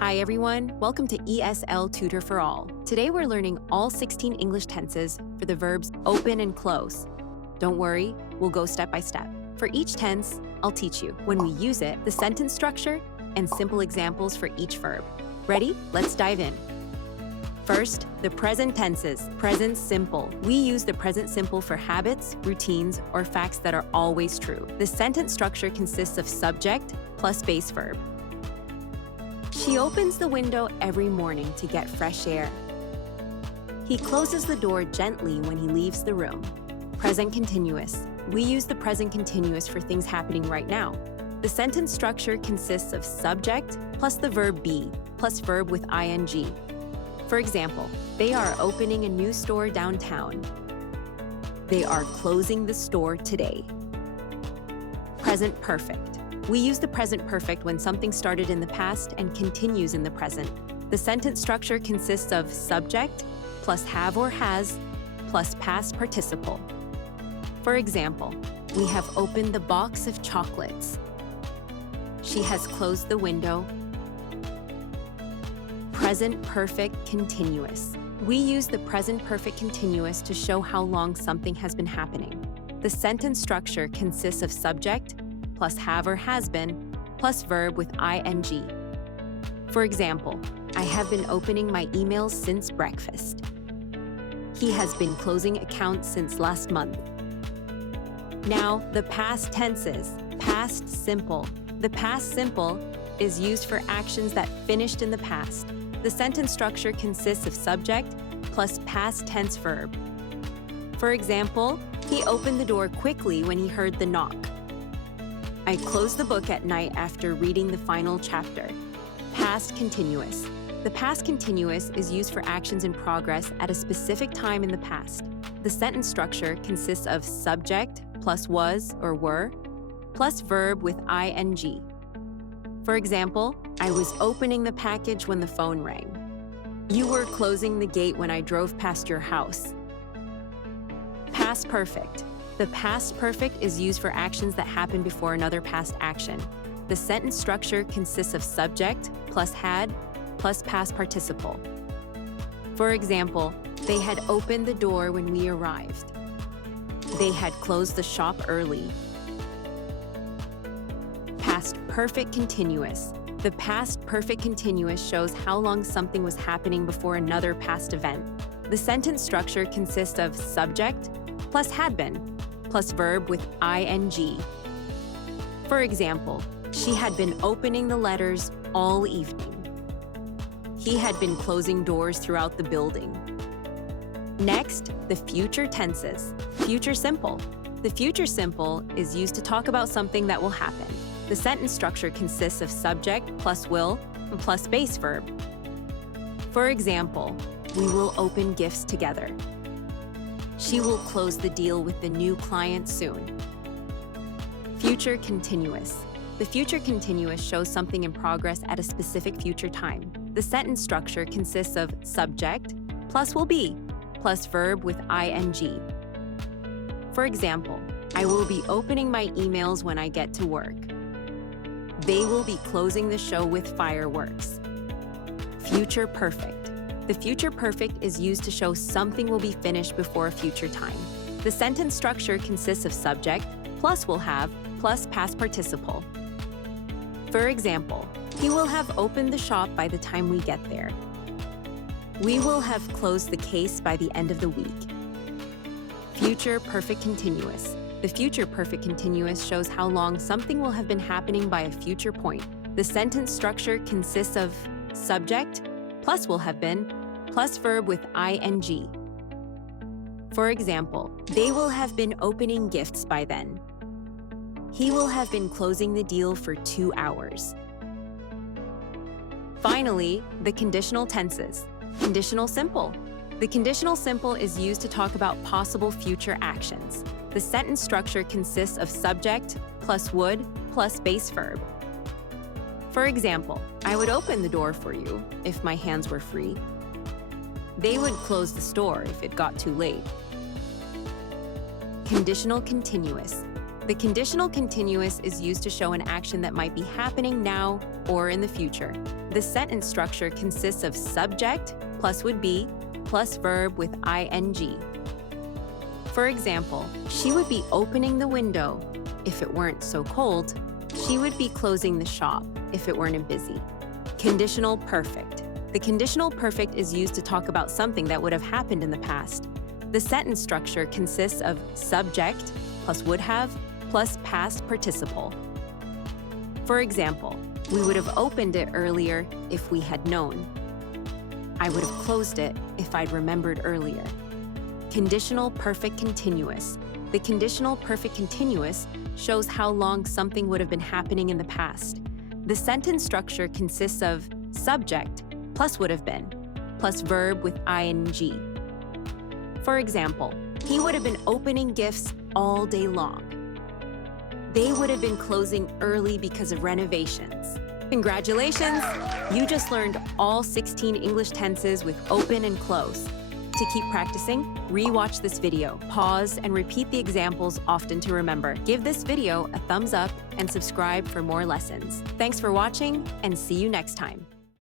Hi everyone, welcome to ESL Tutor for All. Today we're learning all 16 English tenses for the verbs open and close. Don't worry, we'll go step by step. For each tense, I'll teach you, when we use it, the sentence structure, and simple examples for each verb. Ready? Let's dive in. First, the present tenses. Present simple. We use the present simple for habits, routines, or facts that are always true. The sentence structure consists of subject plus base verb. She opens the window every morning to get fresh air. He closes the door gently when he leaves the room. Present continuous. We use the present continuous for things happening right now. The sentence structure consists of subject plus the verb be plus verb with ing. For example, they are opening a new store downtown. They are closing the store today. Present perfect. We use the present perfect when something started in the past and continues in the present. The sentence structure consists of subject plus have or has plus past participle. For example, we have opened the box of chocolates. She has closed the window. Present perfect continuous. We use the present perfect continuous to show how long something has been happening. The sentence structure consists of subject plus have or has been plus verb with ing. For example, I have been opening my emails since breakfast. He has been closing accounts since last month. Now, the past tenses. Past simple. The past simple is used for actions that finished in the past. The sentence structure consists of subject plus past tense verb. For example, he opened the door quickly when he heard the knock. I closed the book at night after reading the final chapter. Past continuous. The past continuous is used for actions in progress at a specific time in the past. The sentence structure consists of subject plus was or were plus verb with ing. For example, I was opening the package when the phone rang. You were closing the gate when I drove past your house. Past perfect. The past perfect is used for actions that happen before another past action. The sentence structure consists of subject plus had plus past participle. For example, they had opened the door when we arrived. They had closed the shop early. Past perfect continuous. The past perfect continuous shows how long something was happening before another past event. The sentence structure consists of subject plus had been plus verb with ing. For example, she had been opening the letters all evening. He had been closing doors throughout the building. Next, the future tenses. Future simple. The future simple is used to talk about something that will happen. The sentence structure consists of subject plus will plus base verb. For example, we will open gifts together. She will close the deal with the new client soon. Future continuous. The future continuous shows something in progress at a specific future time. The sentence structure consists of subject plus will be plus verb with ing. For example, I will be opening my emails when I get to work. They will be closing the show with fireworks. Future perfect. The future perfect is used to show something will be finished before a future time. The sentence structure consists of subject plus will have plus past participle. For example, he will have opened the shop by the time we get there. We will have closed the case by the end of the week. Future perfect continuous. The future perfect continuous shows how long something will have been happening by a future point. The sentence structure consists of subject plus will have been plus verb with ing. For example, they will have been opening gifts by then. He will have been closing the deal for 2 hours. Finally, the conditional tenses. Conditional simple. The conditional simple is used to talk about possible future actions. The sentence structure consists of subject plus would plus base verb. For example, I would open the door for you if my hands were free. They would close the store if it got too late. Conditional continuous. The conditional continuous is used to show an action that might be happening now or in the future. The The sentence structure consists of subject plus would be plus verb with ing. For example, she would be opening the window. If it weren't so cold, she would be closing the shop if it weren't busy. Conditional perfect. The conditional perfect is used to talk about something that would have happened in the past. The sentence structure consists of subject plus would have plus past participle. For example, we would have opened it earlier if we had known. I would have closed it if I'd remembered earlier. Conditional perfect continuous. The conditional perfect continuous shows how long something would have been happening in the past. The sentence structure consists of subject plus would have been plus verb with ing. For example, he would have been opening gifts all day long. They would have been closing early because of renovations. Congratulations! You just learned all 16 English tenses with open and close. To keep practicing, re-watch this video, pause, and repeat the examples often to remember. Give this video a thumbs up and subscribe for more lessons. Thanks for watching, and see you next time.